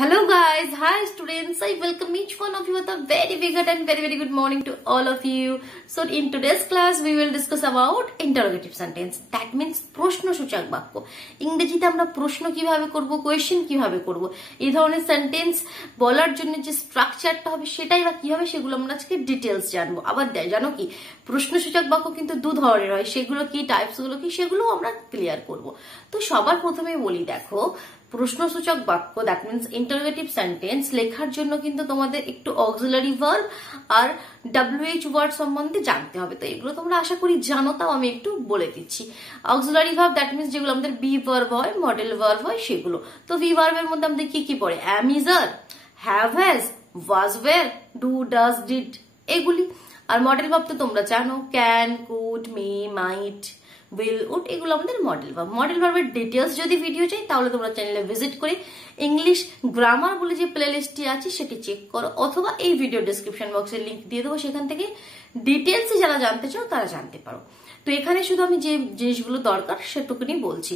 Hello guys, hi students, I welcome each one of you with a very big and very good morning to all of you. So in today's class we will discuss about interrogative sentence. That means প্রশ্নসূচক বাক্য। ইংরেজিতে আমরা প্রশ্ন কিভাবে করব, question কিভাবে করব, এই ধরনের সেন্টেন্স বলার জন্য যে স্ট্রাকচারটা হবে সেটাই বা কি হবে সেগুলো আমরা আজকে ডিটেইলস জানবো। আবার জানো কি প্রশ্নসূচক বাক্য কিন্তু দু ধরনের হয়, সেগুলো কি টাইপস গুলো কি সেগুলো আমরা ক্লিয়ার করব। তো সবার প্রথমে বলি দেখো প্রশ্নসূচক বাক্য দ্যাট মিন্স ইন্টারোগেটিভ সেন্টেন্স লেখার জন্য কিন্তু তোমাদের একটু অক্সিলারি ভার্ব আর WH ওয়ার্ড সম্বন্ধে জানতে হবে। তো এগুলো তোমরা আশা করি জানো, তাও আমি একটু বলে দিচ্ছি। অক্সিলারি ভার্ব দ্যাট মিন্স যেগুলো আমাদের বি ভার্ব হয়, মডেল ভার্ব হয় সেগুলো। তো বি ভার্বের মধ্যে আমাদের কি কি পড়ে? Am, is, are, have, has, was, were, do, does, did এগুলি। আর মডেল ভার্ব তো তোমরা জানো, can, could, may, might, will, would এগুলো আমাদের মডেল ভার্ব। মডেল ভার্বের ডিটেলস যদি ভিডিও চাই তাহলে তোমরা চ্যানেলে ভিজিট করে ইংলিশ গ্রামার বলে যে প্লেলিস্টটি আছে সেটি চেক করো, অথবা এই ভিডিও ডেসক্রিপশন বক্সের লিংক দিয়ে দেবো, সেখান থেকে ডিটেলসে যারা জানতে চাও তারা জানতে পারো। তো এখানে শুধু আমি যে জিনিসগুলো দরকার সেটুকুনি বলছি।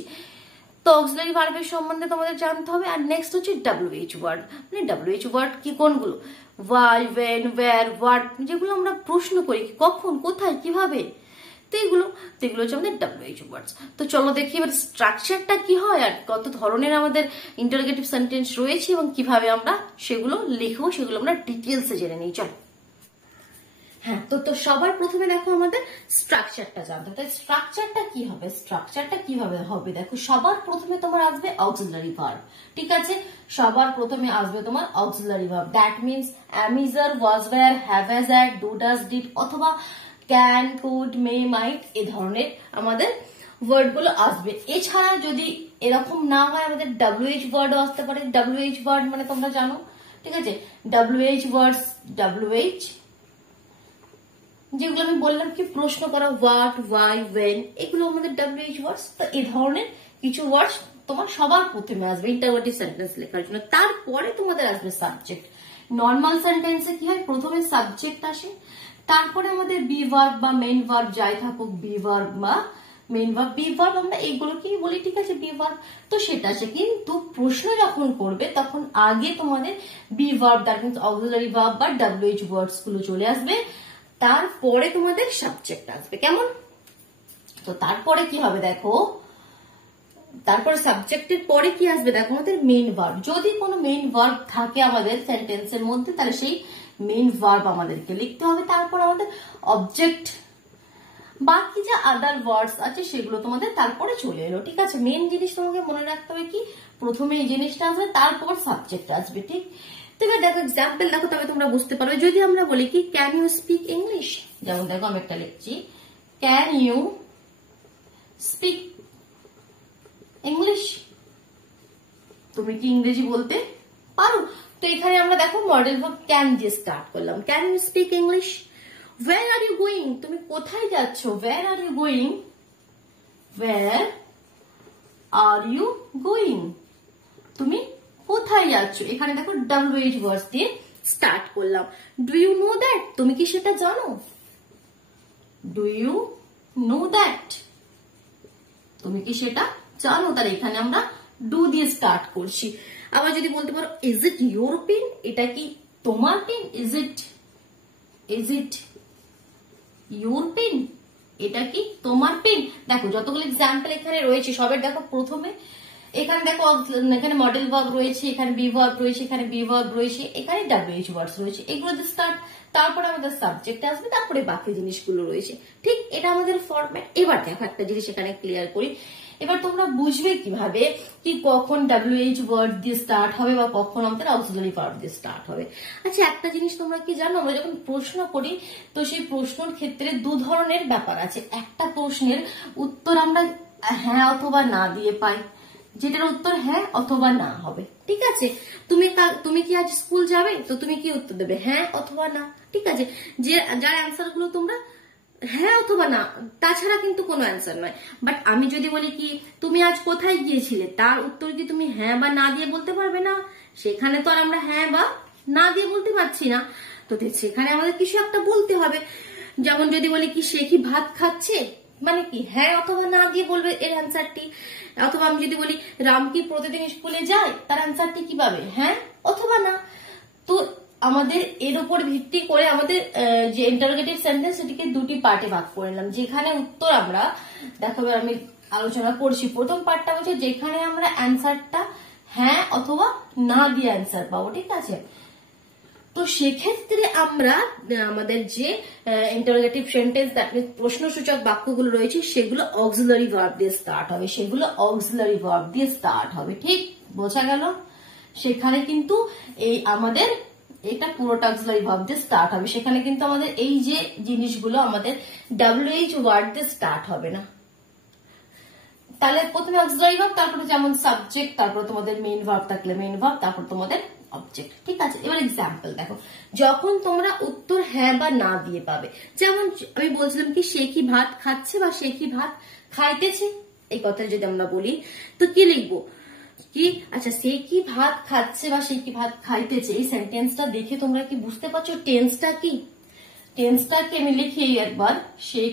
তো অক্সিলারি ভার্বের সম্বন্ধে তোমাদের জানতে হবে। আর নেক্সট হচ্ছে WH ওয়ার্ড। মানে WH ওয়ার্ড কি কোনগুলো? ওয়াই, ওয়েন, ওয়্যার, হোয়াট, যেগুলো আমরা প্রশ্ন করি কখন, কোথায়, কিভাবে, তো এগুলো হচ্ছে আমাদের WH ওয়ার্ডস। তো চলো দেখি এবার স্ট্রাকচারটা কি হয় আর কত ধরনের আমাদের ইন্টারোগেটিভ সেন্টেন্স রয়েছে এবং কিভাবে আমরা সেগুলো লিখবো সেগুলো আমরা ডিটেলসে জেনে নিই। চলো হ্যাঁ, তো সবার প্রথমে দেখো আমাদের স্ট্রাকচারটা জানতে হবে। স্ট্রাকচারটা কি হবে, স্ট্রাকচারটা কিভাবে হবে দেখো। সবার প্রথমে তোমার আসবে অক্সিলারি ভার্ব, ঠিক আছে? সবার প্রথমে আসবে তোমার auxiliary verb that means am, is, are, was, were, have, has, had, do, does, did অথবা ক্যান, কুড, মে, মাইট এ ধরনের আমাদের ওয়ার্ড গুলো আসবে। এছাড়া যদি এরকম না হয় আমাদের WH ওয়ার্ডও আসতে পারে। WH ওয়ার্ড মানে তোমরা জানো, ঠিক আছে? WH ওয়ার্ডস, WH যেগুলো আমি বললাম কি প্রশ্ন করা, হোয়াট, ওয়াই, ওয়েন এগুলো আমাদের WH ওয়ার্ডস। তো এই ধরনের কিছু ওয়ার্ডস তোমার সবার প্রথমে আসবে ইন্টারোগেটিভ সেন্টেন্স লেখার জন্য। তারপরে তোমাদের আসবে সাবজেক্ট। নর্মাল সেন্টেন্সে কি হয়, প্রথমে সাবজেক্ট আসে, তারপরে আমাদের বি ভার্ব বা মেইন ভার্ব যাই থাকুক, বি ভার্ব বা মেইন ভার্ব, বি ভার্ব আমরা এইগুলোকেই বলি, ঠিক আছে? বি ভার্ব তো সেটা আছে, কিন্তু প্রশ্ন যখন করবে তখন আগে তোমাদের be verb that means auxiliary verb বা WH ওয়ার্ডস গুলো চলে আসবে, তারপরে তোমাদের সাবজেক্ট আসবে। কেমন? তো তারপরে কি হবে দেখো, তারপরে সাবজেক্টের পরে কি আসবে দেখো আমাদের মেইন ভার্ব। যদি কোনো মেইন ভার্ব থাকে আমাদের সেন্টেন্সের মধ্যে তাহলে সেই মেইন ভার্ব আমাদেরকে লিখতে হবে। তারপর আমাদের অবজেক্ট, বাকি যা আদার ওয়ার্ডস আছে সেগুলো তোমাদের তারপরে চলে এলো, ঠিক আছে? মেইন জিনিস তোমাকে মনে রাখতে হবে কি প্রথমে এই জিনিসটা আসবে, তারপর সাবজেক্ট আসবে, ঠিক? তো এবার দেখো এক্সাম্পল দেখো, তবে তোমরা বুঝতে পারবে। যদি আমরা বলি কি ক্যান ইউ স্পিক ইংলিশ, যেমন দেখো আমি একটা লিখছি ক্যান ইউ স্পিক ইংলিশ, তুমি কি ইংরেজি বলতে পারো? তো এখানে আমরা দেখো মডেল ভার্ব ক্যান দিয়ে স্টার্ট করলাম, can you speak English. Where are you going, তুমি কোথায় যাচ্ছ? Where are you going, where are you going, তুমি কোথায় যাচ্ছ? এখানে দেখো WH ওয়ার্ডস দিয়ে স্টার্ট করলাম। ডু ইউ নো দ্যাট, তুমি কি সেটা জানো? ডু ইউ নো দ্যাট, তুমি কি সেটা জানো? তাহলে এখানে আমরা ডু দিয়ে স্টার্ট করছি। আবার যদি বলতে পারো ইজ ইট ইউর পেন, এটা কি তোমার pen? Is it your pen, এটা কি তোমার পেন? দেখো যতগুলো এক্সাম্পল এখানে রয়েছে সবের দেখো প্রথমে এখানে দেখো এখানে মডেল ভার্ব রয়েছে, এখানে বি ভার্ব রয়েছে, এখানে বি ভার্ব রয়েছে, এখানে WH ওয়ার্ডস রয়েছে, এগুলো দিয়ে স্টার্ট, তারপরে আমাদের সাবজেক্ট আসবে, তারপরে বাকি জিনিসগুলো রয়েছে, ঠিক? এটা আমাদের ফরম্যাট। এবার দেখো একটা জিনিস এখানে ক্লিয়ার করি। এবার তোমরা বুঝবে কিভাবে কি কখন WH ওয়ার্ড দিয়ে স্টার্ট হবে বা কখন আমাদের অক্সিলারি ভার্ব দিয়ে স্টার্ট হবে। আচ্ছা একটা জিনিস তোমরা কি জানো, আমরা যখন প্রশ্ন করি তো সেই প্রশ্নের ক্ষেত্রে দু ধরনের ব্যাপার আছে। একটা প্রশ্নের উত্তর আমরা হ্যাঁ অথবা না দিয়ে পাই, যেটার উত্তর হ্যাঁ অথবা না হবে, ঠিক আছে? তুমি কি আজ স্কুল যাবে, তো তুমি কি উত্তর দেবে? হ্যাঁ অথবা না, ঠিক আছে? যার অ্যান্সার গুলো তোমরা হ্যাঁ অথবা না, তাছাড়া কিন্তু কোনো অ্যান্সার নয়। বাট আমি যদি বলি কি তুমি আজ কোথায় গিয়েছিলে, তার উত্তর কি তুমি হ্যাঁ বা না দিয়ে বলতে পারবে না? সেখানে তো আর আমরা হ্যাঁ বা না দিয়ে বলতে পারছি না, তো সেখানে আমাদের কিছু একটা বলতে হবে। যেমন যদি বলি কি সে কি ভাত খাচ্ছে, মানে কি হ্যাঁ অথবা না দিয়ে বলবে এর অ্যান্সারটি। অথবা আমি যদি বলি রাম কি প্রতিদিন স্কুলে যায়, তার অ্যান্সারটি কি পাবে? হ্যাঁ অথবা না। তো আমাদের এর উপর ভিত্তি করে আমাদের যে ইন্টারোগেটিভ সেন্টেন্স সেটিকে দুটি পার্টে ভাগ করে নিলাম, যেখানে উত্তর আমরা দেখো আমি আলোচনা করছি। প্রথম পার্টটা হচ্ছে যেখানে আমরা অ্যান্সারটা হ্যাঁ অথবা না দিয়ে অ্যান্সার পাবো, ঠিক আছে। তো সেক্ষেত্রে আমরা আমাদের যে ইন্টারোগেটিভ সেন্টেন্স দ্যাট মিন্স প্রশ্নসূচক বাক্যগুলো রয়েছে সেগুলো অক্সিলারি ভার্ব দিয়ে স্টার্ট হবে, সেগুলো অক্সিলারি ভার্ব দিয়ে স্টার্ট হবে, ঠিক বোঝা গেল। সেখানে কিন্তু এই আমাদের এটা পুরোটা অক্সিলারি ভার্ব দিয়ে স্টার্ট হবে, সেখানে কিন্তু আমাদের এই যে জিনিসগুলো আমাদের WH ওয়ার্ড দিয়ে স্টার্ট হবে না। তাহলে প্রথমে অক্সিলারি ভার্ব, তারপরে যেমন সাবজেক্ট, তারপর তোমাদের মেইন ভার্ব থাকলে মেইন ভার্ব, তারপর তোমাদের অবজেক্ট, ঠিক আছে। এবার এক্সাম্পল দেখো, যখন তোমরা উত্তর হ্যাঁ বা না দিয়ে পাবে, যেমন আমি বলছিলাম কি সে কি ভাত খাচ্ছে বা সে কি ভাত খাইতেছে, এই কথাটা যদি আমরা বলি তো কি লিখবো কি, আচ্ছা সে কি ভাত খাচ্ছে বা সে কি ভাত খাইতেছে, এই সেন্টেন্সটা দেখে তোমরা কি বুঝতে পারছো টেন্সটা কি। টেন্সটাকে আমি লিখি একবার, সে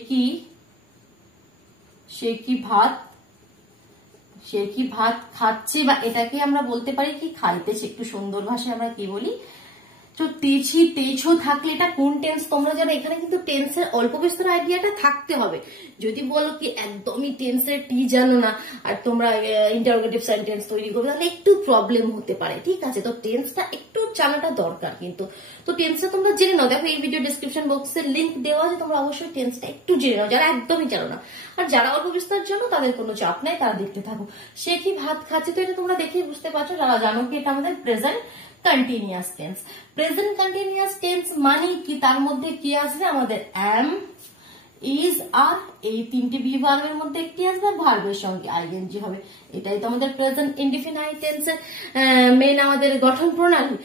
কি ভাত খাচ্ছে, বা এটাকে আমরা বলতে পারি কি খাইতেছে, একটু সুন্দর ভাষায় আমরা কি বলি। তো তেছো থাকলে এটা কোন টেন্স তোমরা জানো, এখানে কিন্তু টেন্সের অল্প বিস্তর আইডিয়াটা থাকতে হবে। যদি বলো কি একদমই টেন্সের টি জানো না আর তোমরা ইন্টারোগেটিভ সেন্টেন্স তৈরি করবে, তাহলে একটু প্রবলেম হতে পারে, ঠিক আছে। তো টেন্সটা একটু জানাটা দরকার কিন্তু। তো টেন্সটা তোমরা জেনে নাও, দেখো এই ভিডিও ডেসক্রিপশন বক্সে লিংক দেওয়া আছে, তোমরা অবশ্যই টেন্সটা একটু জেনে নাও যারা একদমই জানো না। আর যারা অল্প বিস্তার জন্য তাদের কোনো চাপ নাই, তারা দেখতে থাকো। সে কি ভাত খাচ্ছে, তো এটা তোমরা দেখেই বুঝতে পারছো, যারা জানো কি এটা আমাদের present continuous tense. Present continuous tense মানে কি, তার মধ্যে কি আসবে আমাদের am, is, are, এই তিনটে বি ভার্বের মধ্যে একটি আসবে, ভার্বের সঙ্গে আইএনজি হবে। এটাই তো আমাদের প্রেজেন্ট ইনডিফিনাইট টেন্সের মেইন আমাদের গঠন প্রণালী।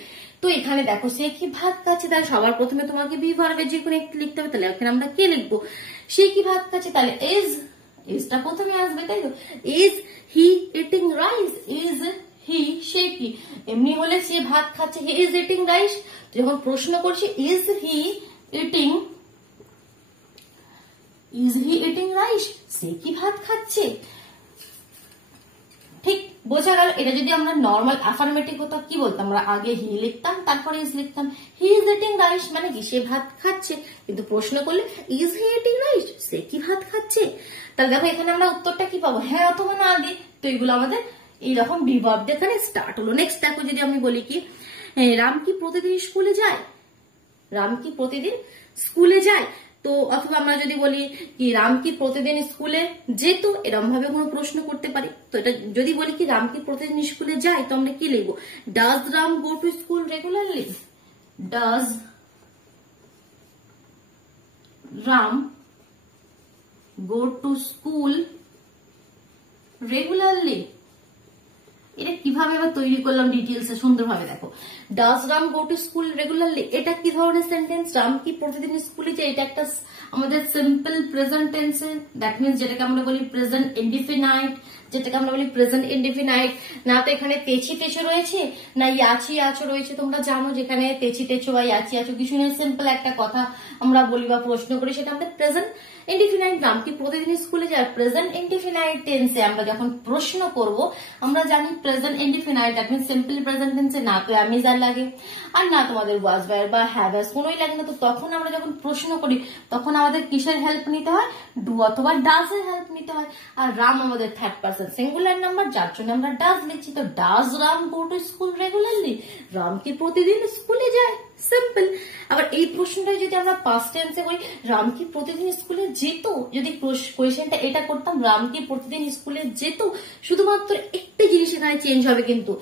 তো এখানে দেখো সে কি ভাত খাচ্ছে, তাহলে সবার প্রথমে তোমাকে বি ভার্বের যে কোনো একটি লিখতে হবে, তাহলে এখানে আমরা কি লিখবো, সে কি ভাত খাচ্ছে, তাহলে ইজটা প্রথমে আসবে, তাই তো। Is he eating rice, is he সে কি, এমনি হলে সে ভাত খাচ্ছে, হি ইজ ইটিং রাইস। যখন প্রশ্ন করছি ইজ হি ইটিং রাইস, সে কি ভাত খাচ্ছে, ঠিক বোঝা গেল। এটা যদি আমরা নর্মাল অ্যাফার্মেটিভ হতো কি বলতাম, আমরা আগে হি লিখতাম তারপরে ইজ লিখতাম। হি ইজ ইটিং রাইস মানে কি সে ভাত খাচ্ছে, কিন্তু প্রশ্ন করলে ইজ হি ইটিং রাইস, সে কি ভাত খাচ্ছে। তাহলে দেখো এখানে আমরা উত্তরটা কি পাবো, হ্যাঁ অথবা না আগে। তো এগুলো আমাদের এইরকম বিভাব দিয়ে এখানে স্টার্ট হলো। নেক্সট দেখো যদি আমি বলি কি রাম কি প্রতিদিন স্কুলে যায়, রাম কি প্রতিদিন স্কুলে যায়, তো অথবা আমরা যদি বলি কি রাম কি প্রতিদিন স্কুলে যেত, এরকম ভাবে কোনো প্রশ্ন করতে পারি। তো এটা যদি বলি কি রাম কি প্রতিদিন স্কুলে যায়, তো আমরা কি লিখবো, does Ram go to school regularly, does Ram go to school regularly. এটা কিভাবে আবার তৈরি করলাম ডিটেলসে সুন্দরভাবে দেখো, does Ram go to school regularly, এটা কি ধরনের সেন্টেন্স, রাম কি প্রতিদিন স্কুলে যায়, এটা একটা আমাদের সিম্পল প্রেজেন্ট টেন্সে, দ্যাট মিন্স যেটাকে আমরা বলি প্রেজেন্ট ইনডিফিনাইট, যেটাকে আমরা বলি প্রেজেন্ট ইনডিফিনাইট। না তো এখানে তেছো রয়েছে না ইয়াছি আছো রয়েছে, তোমরা জানো যেখানে তেছো বা ইয়াছি আছো কিছু নেই, সিম্পল একটা কথা আমরা বলি বা প্রশ্ন করি, সেটা আমাদের প্রেজেন্ট ইনডিফিনাইট। রাম কি প্রতিদিন স্কুলে যায়, প্রেজেন্ট ইনডিফিনাইট টেন্সে আমরা যখন প্রশ্ন করব আমরা জানি present indefinite that means simple present টেন্সে না তো অ্যামিজার লাগে আর না তোমাদের ওয়াজ ভার্ব বা হ্যাভার্স কোনোই লাগে না। তো তখন আমরা যখন প্রশ্ন করি তখন আমাদের কিসের হেল্প নিতে হয়, ডু অথবা ডাজ এর হেল্প নিতে হয়। আর রাম আমাদের থার্ড পারসন সিঙ্গুলার নাম্বার, যার জন্য আমরা ডাজ লিখছি। তো does Ram go to school regularly, Ram কি প্রতিদিন স্কুলে যায়, সিম্পল। আবার এই প্রশ্নটা যদি আমরা পাস্ট টেন্সে করি, রাম কি প্রতিদিন স্কুলে যেত, যদি কোয়েশ্চেনটা এটা করতাম রাম কি প্রতিদিন স্কুলে যেত, শুধুমাত্র একটা জিনিস এখানে চেঞ্জ হবে, কিন্তু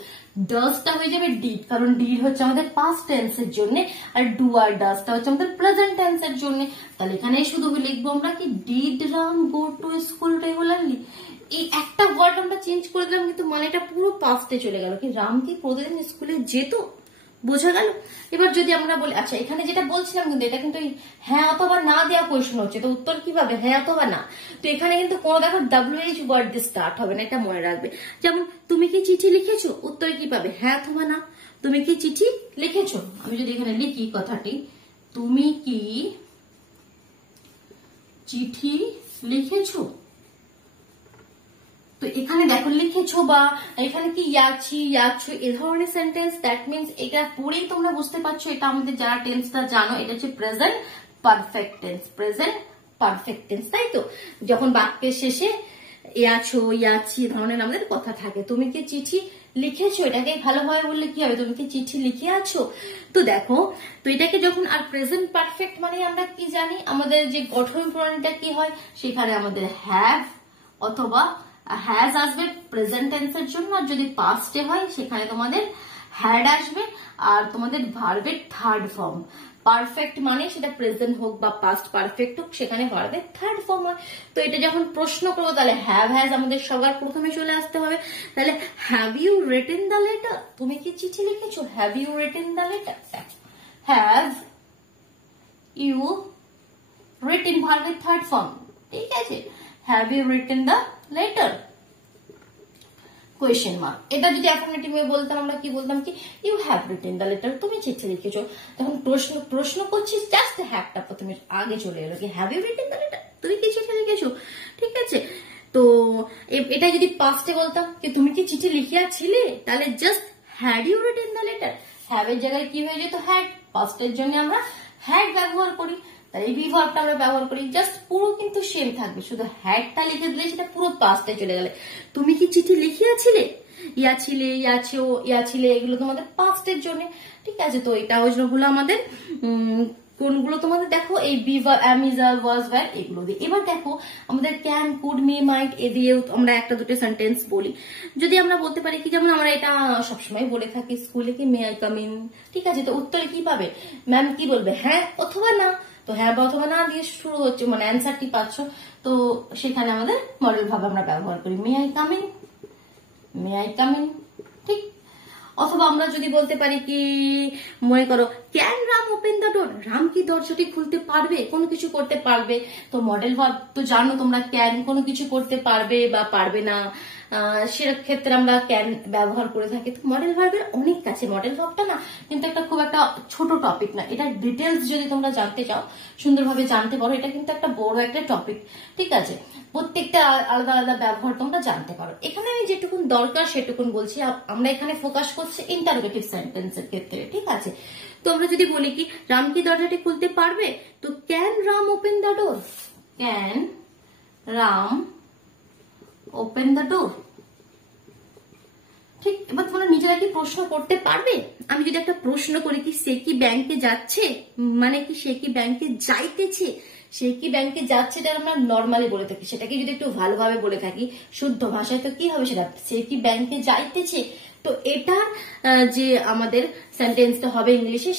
ডাজটা হয়ে যাবে ডিড, কারণ ডিড হচ্ছে আমাদের পাস্ট টেন্সের জন্য আর ডু আর ডাজটা হচ্ছে আমাদের প্রেজেন্ট টেন্সের জন্য। তাহলে এখানে শুধু লিখবো আমরা কি did Ram go to school regularly. এই একটা ওয়ার্ড আমরা চেঞ্জ করে দিলাম কিন্তু মানেটা পুরো পাস্টে চলে গেল, কি রাম কি প্রতিদিন স্কুলে যেত, বোঝা গেল। এবার যদি আমরা বলি আচ্ছা এখানে যেটা বলছিলাম কিন্তু এটা কিন্তু হ্যাঁ অথবা না দেওয়া কোয়েশ্চেন হচ্ছে, তো উত্তর কিভাবে হ্যাঁ অথবা না। তো এখানে কিন্তু কোনো দেখো WH ওয়ার্ড দিয়ে স্টার্ট হবে না, এটা মনে রাখবে। যেমন তুমি কি চিঠি লিখেছো, উত্তরে কি পাবে হ্যাঁ অথবা না। তুমি কি চিঠি লিখেছো, আমি যদি এখানে লিখি কথাটি তুমি কি চিঠি লিখেছো, তো এখানে দেখো লিখেছো বা এখানে কি ইয়াছি ইয়াছো এ ধরনের সেন্টেন্স, দ্যাট মিনস এটা পড়েই তোমরা বুঝতে পারছো এটা আমাদের যারা টেন্সটা জানো এটা হচ্ছে present perfect tense, present perfect tense, তাই তো? যখন বাক্যের শেষে ইয়াছো ইয়াছি ধরনের আমাদের কথা থাকে। তুমি কি চিঠি লিখেছো, এটাকে ভালোভাবে বললে কি হবে, তুমি কি চিঠি লিখে আছো? তো দেখো, তো এটাকে যখন আর প্রেজেন্ট পারফেক্ট মানে আমরা কি জানি, আমাদের যে গঠন প্রণালীটা কি হয়, সেখানে আমাদের হ্যাভ অথবা হ্যাজ আসবে প্রেজেন্ট টেন্সের জন্য, আর যদি পাস্টে হয় সেখানে তোমাদের হ্যাড আসবে, আর তোমাদের ভার্বের থার্ড ফর্ম। পারফেক্ট মানে সেটা প্রেজেন্ট হোক বা পাস্ট পারফেক্ট হোক, সেখানে ভার্বের থার্ড ফর্ম হয়। তো এটা যখন প্রশ্ন করবো তাহলে হ্যাভ হ্যাজ আমাদের সবার প্রথমে চলে আসতে হবে। তাহলে have you written the letter, তুমি কি চিঠি লিখেছো? Have you written the letter, have you written ভার্বের থার্ড ফর্ম, ঠিক আছে? Have you written the letter question mark. এটা যদি অ্যাফার্মেটিভ ভাবে বলতাম আমরা কি বলতাম, কি you have written the letter, তুমি চিঠি লিখেছো। তখন প্রশ্ন করছিস, জাস্ট হ্যাভটা প্রথমে আগে চলে এলো, কি have you written the letter, তুমি কি চিঠি লিখেছো, ঠিক আছে? তো এটা যদি পাস্টে বলতাম কি তুমি কি চিঠি লিখিয়াছিলে, তাহলে just had you written the letter, have এর জায়গায় কি হয়ে যেত হ্যাড, পাস্টের জন্য আমরা হ্যাড ব্যবহার করি, তাই এই বি ভার্বটা আমরা ব্যবহার করি, জাস্ট পুরো কিন্তু সেম থাকবে, শুধু হ্যাডটা লিখে দিলে সেটা পুরো পাস্টে চলে গেলে। তুমি কি চিঠি লিখিয়াছিলে, ইয়াছিলে ইয়াছো ইয়াছিলে এগুলো তোমাদের পাস্টের জন্য, ঠিক আছে? তো এটা হলো আমাদের কোনগুলো তোমাদের দেখো এই be verb, am, is, are, was, were এগুলো দিয়ে। এবার দেখো আমাদের ক্যান, কুড, মে, মাইট এ দিয়েও আমরা একটা দুটো সেন্টেন্স বলি। যদি আমরা বলতে পারি কি, যেমন আমরা এটা সবসময় বলে থাকি স্কুলে কি মে আই কাম ইন, ঠিক আছে? তো উত্তরে কি পাবে, ম্যাম কি বলবে, হ্যাঁ অথবা না। তো হ্যাঁ বা অথবা না দিয়ে শুরু হচ্ছে, মানে অ্যান্সারটি পাচ্ছ। তো সেখানে আমাদের মডেল ভাব আমরা ব্যবহার করি may I come in, may I come in, ঠিক? অথবা আমরা যদি বলতে পারি কি, মনে করো can Ram open the door, Ram কি দরজাটি খুলতে পারবে, কোনো কিছু করতে পারবে। তো মডেল ভার্ব তো জানো তোমরা, ক্যান কোনো কিছু করতে পারবে বা পারবে না, সেক্ষেত্রে আমরা ক্যান ব্যবহার করে থাকি। তো মডেল ভার্বের অনেক কাছে, মডেল ভার্বটা না কিন্তু একটা খুব একটা ছোট টপিক না, এটা ডিটেলস যদি তোমরা জানতে চাও, সুন্দরভাবে জানতে পারো, এটা কিন্তু একটা বড় একটা টপিক, ঠিক আছে? প্রত্যেকটা আলাদা আলাদা ব্যবহার তোমরা জানতে পারো। এখানে আমি যেটুকুন দরকার সেটুকুন বলছি, আমরা এখানে ফোকাস করছি ইন্টারোগেটিভ সেন্টেন্সের ক্ষেত্রে, ঠিক আছে? তো আমরা যদি বলি কি রাম কি দরজাটি খুলতে পারবে, তো can Ram open the door, can Ram open the ডোর, ঠিক? এবার তোমরা নিজেরা কি প্রশ্ন করতে পারবে? আমি যদি একটা প্রশ্ন করি কি সে কি ব্যাংকে যাচ্ছে, মানে কি সে কি ব্যাংকে যাইতেছে, সে কি ব্যাংকে যাচ্ছে, এটা আমরা নর্মালি বলে থাকি, সেটাকে যদি একটু ভালোভাবে বলে থাকি শুদ্ধ ভাষায়, তো কি হবে সেটা, সে কি ব্যাংকে যাইতেছে। তো এটা যে আমাদের সেন্টেন্সটা হবে ইংলিশে,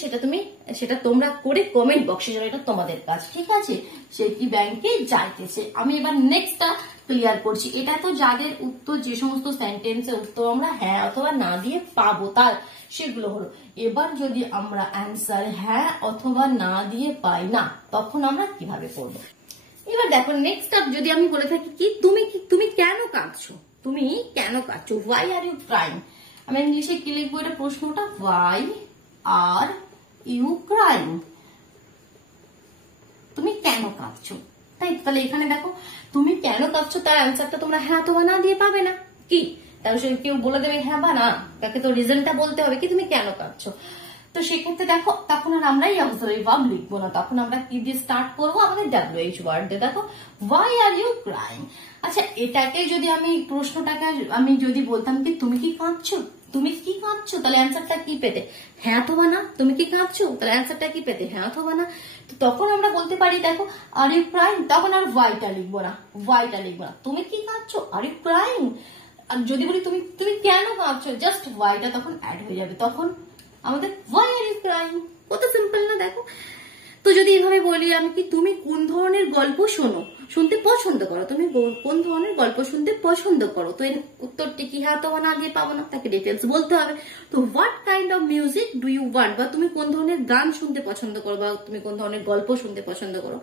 সেটা তোমরা করে কমেন্ট বক্সে জানাও, এটা তোমাদের কাজ, ঠিক আছে? সে কি ব্যাংকে যাইতেছে। আমি এবার নেক্সটটা ক্লিয়ার করছি। এটা তো যাদের উত্তর, যে সমস্ত সেন্টেন্সের উত্তর আমরা হ্যাঁ অথবা না দিয়ে পাবো তার, সেগুলো হলো। এবার যদি আমরা অ্যান্সার হ্যাঁ অথবা না দিয়ে পাই না, তখন আমরা কিভাবে করবো? এবার দেখো নেক্সট আপ, যদি আমি বলে থাকি কি তুমি কেন কাঁদছো, তুমি কেন কাঁদছো, ওয়াই আর ইউ ক্রাইং, আমি ইংলিশে কি লিখবো এটা প্রশ্নটা, ওয়াই আর ইউ ক্রাইং, তুমি কেন কাঁদছো, তাই? তাহলে এখানে দেখো তুমি কেন কাঁদছো, তার অ্যান্সারটা তোমরা হ্যাঁ অথবা না দিয়ে পাবে না, কি তার সঙ্গে কেউ বলে দেবে হ্যাঁ বা না, তাকে তো রিজনটা বলতে হবে কি তুমি কেন কাঁদছো। তো সেক্ষেত্রে দেখো তখন আর আমরা এই অক্সিলারি ভার্ব লিখবো না, তখন আমরা কি দিয়ে স্টার্ট করবো, আমাদের WH ওয়ার্ড দিয়ে। দেখো ওয়াই আর ইউ ক্রাইং। আচ্ছা, এটাকে যদি আমি প্রশ্নটাকে আমি যদি বলতাম কি তুমি কি কাঁদছো, তুমি কি কাঁদছো, তাহলে অ্যান্সারটা কি পেতে, হ্যাঁ অথবা না। তুমি কি কাঁদছো, তাহলে অ্যান্সারটা কি পেতে, হ্যাঁ অথবা না। তো তখন আমরা বলতে পারি দেখো আর ইউ ক্রাইং, তখন আর ওয়াইটা লিখবো না, ওয়াইটা লিখবো না, তুমি কি কাঁদছো, আর ইউ ক্রাইং। আর যদি বলি তুমি কেন কাঁদছো, জাস্ট ওয়াইটা তখন অ্যাড হয়ে যাবে, তখন আমাদের ওয়াই আর ইউ ক্রাইং। কত সিম্পল না, দেখো। তো যদি এভাবে বলি আমি কি তুমি কোন ধরনের গল্প শুনতে পছন্দ করো, তুমি কোন ধরনের গল্প শুনতে পছন্দ করো, তো এর উত্তরটি কি হ্যাঁ অথবা না দিয়ে পাবো না, তাকে ডিটেলস বলতে হবে। তো what kind of music do you want, বা তুমি কোন ধরনের গান শুনতে পছন্দ করো, বা তুমি কোন ধরনের গল্প শুনতে পছন্দ করো।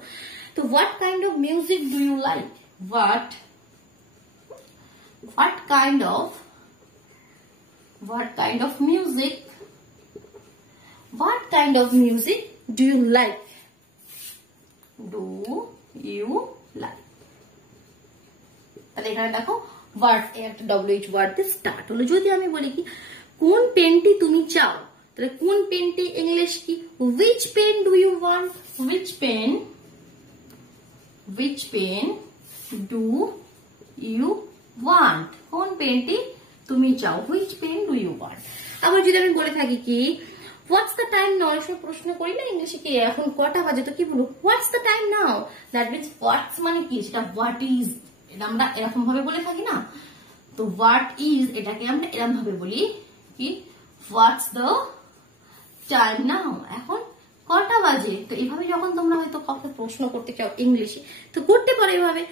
তো what kind of music do you like, what kind of music, what kind of music do you like, তাহলে এখানে দেখো ওয়ার্ড, একটা WH ওয়ার্ড দিয়ে স্টার্ট হলো। যদি আমি বলি কি কোন পেনটি তুমি চাও, তাহলে কোন পেনটি ইংলিশ কি which pen do you want, which pen do you want, কোন পেনটি তুমি চাও, which pen do you want। আবার যদি আমি বলে থাকি কি হোয়াটস দ্য টাইম নাও, এসব প্রশ্ন করি না ইংলিশে কি এখন কটা বাজে, তো কি বলবো what's the time now, that means what's মানে কি, সেটা হোয়াট ইজ, এটা আমরা এরকম ভাবে বলে থাকি না, তো হোয়াট ইজ এটাকে আমরা এরকম ভাবে বলি কি হোয়াটস দ্য টাইম নাও, এখন কটা বাজে। তো এইভাবে যখন তোমরা হয়তো কাউকে প্রশ্ন করতে চাও ইংলিশে তো করতে পারো এভাবে,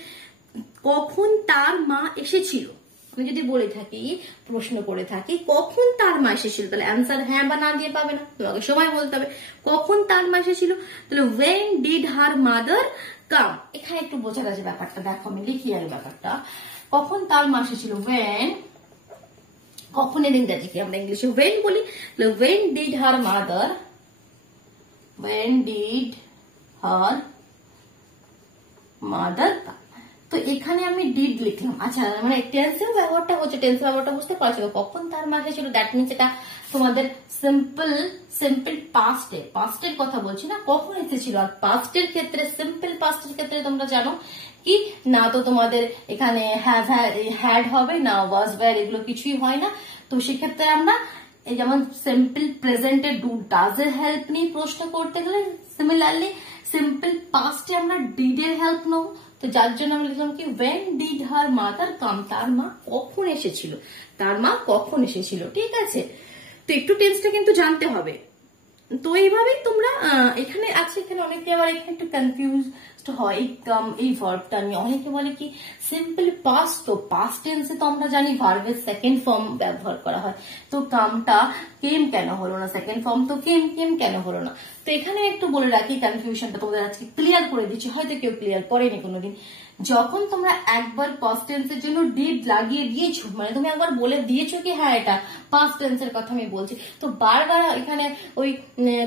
কখন তার মা এসেছিল, আমি যদি বলে থাকি প্রশ্ন করে থাকি কখন তার মা এসেছিল, তাহলে অ্যান্সার হ্যাঁ বা না দিয়ে পাবে না, তোমাকে সময় বলতে হবে কখন তার মা এসেছিল, তাহলে when did her mother come। এখানে একটু বোঝা যাচ্ছে ব্যাপারটা, দেখো আমি লিখি আর ব্যাপারটা, কখন তার মা এসেছিল when, কখনের ইংরেজি কি আমরা ইংলিশে when বলি, when did her mother come। তো এখানে আমি ডিড লিখলাম, আচ্ছা মানে টেন্সের ব্যবহারটা হচ্ছে, টেন্সের ব্যবহারটা বুঝতে পারছো কখন তার মা এসেছিল, দ্যাট মিনস এটা তোমাদের সিম্পল পাস্টের কথা বলছি না, কখন এসেছিল। আর পাস্টের ক্ষেত্রে সিম্পল পাস্টের ক্ষেত্রে তোমরা জানো কি না, তো তোমাদের এখানে হ্যাড হবে না, ওয়াজ ওয়্যার এগুলো কিছুই হয় না, তো সেক্ষেত্রে আমরা এই যেমন সিম্পল প্রেজেন্টে ডু ডাজ এর হেল্প নিয়ে প্রশ্ন করতে গেলে সিমিলারলি সিম্পল পাস্টে আমরা ডিড এর হেল্প নেব, তো যার জন্য আমি লিখলাম কি when did her mother come, তার মা কখন এসেছিল, তার মা কখন এসেছিল, ঠিক আছে। তো একটু টেন্সটা কিন্তু জানতে হবে। তো এইভাবেই তোমরা এখানে আছে, এখানে অনেকে আবার এখানে একটু কনফিউজ হয় কাম এই ভার্বটা নিয়ে, অনেকে বলে কি সিম্পল পাস্ট, তো পাস্ট টেন্সে তো আমরা জানি ভার্বের সেকেন্ড ফর্ম ব্যবহার করা হয়, তো কামটা কেম কেন হলো না, সেকেন্ড ফর্ম তো কেম কেন হলো না। তো এখানে একটু বলে রাখি কনফিউশনটা তোমাদের আজকে ক্লিয়ার করে দিচ্ছি, হয়তো কেউ ক্লিয়ার করেনি কোনোদিন। যখন তোমরা একবার পাস্ট টেন্সের জন্য ডিড লাগিয়ে দিয়েছো, মানে তুমি একবার বলে দিয়েছো কি হ্যাঁ এটা পাস্ট টেন্সের কথা আমি বলছি, তো বারবার এখানে ওই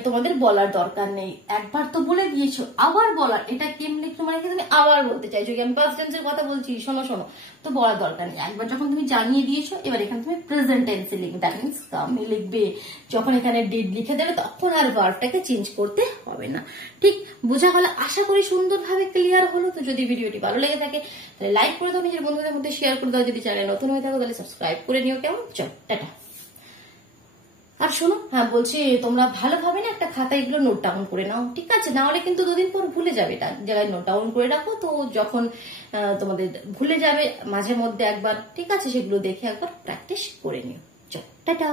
তোমাদের বলার দরকার নেই, একবার তো বলে দিয়েছো আবার বলার, এটা কেমনি মানে কি তুমি আবার বলতে চাইছো কি আমি পাস্ট টেন্সের কথা বলছি শোনো, তো বলার দরকার নেই, একবার যখন তুমি জানিয়ে দিয়েছো এবার এখানে তুমি প্রেজেন্ট টেন্সে লিখবে, দ্যাট মিনস কামে লিখবে, যখন এখানে ডিড লিখে দেবে তখন আর ভার্বটাকে চেঞ্জ করতে হবে না। ঠিক বোঝা গেল, আশা করি সুন্দরভাবে ক্লিয়ার হলো। তো যদি ভিডিওটি ভালো লেগে থাকে তাহলে লাইক করে দাও, নিজের বন্ধুদের মধ্যে শেয়ার করে দাও, যদি চ্যানেল নতুন হয়ে থাকো তাহলে সাবস্ক্রাইব করে নিও, কেমন চল টাটা। আর শোনো, হ্যাঁ বলছি তোমরা ভালোভাবে না একটা খাতা এগুলো নোট ডাউন করে নাও, ঠিক আছে, না হলে কিন্তু 2 দিন পর ভুলে যাবে, এটা জায়গায় নোট ডাউন করে রাখো, তো যখন তোমাদের ভুলে যাবে মাঝে মধ্যে একবার, ঠিক আছে, সেগুলো দেখে একবার প্র্যাকটিস করে নিও, চল টাটা।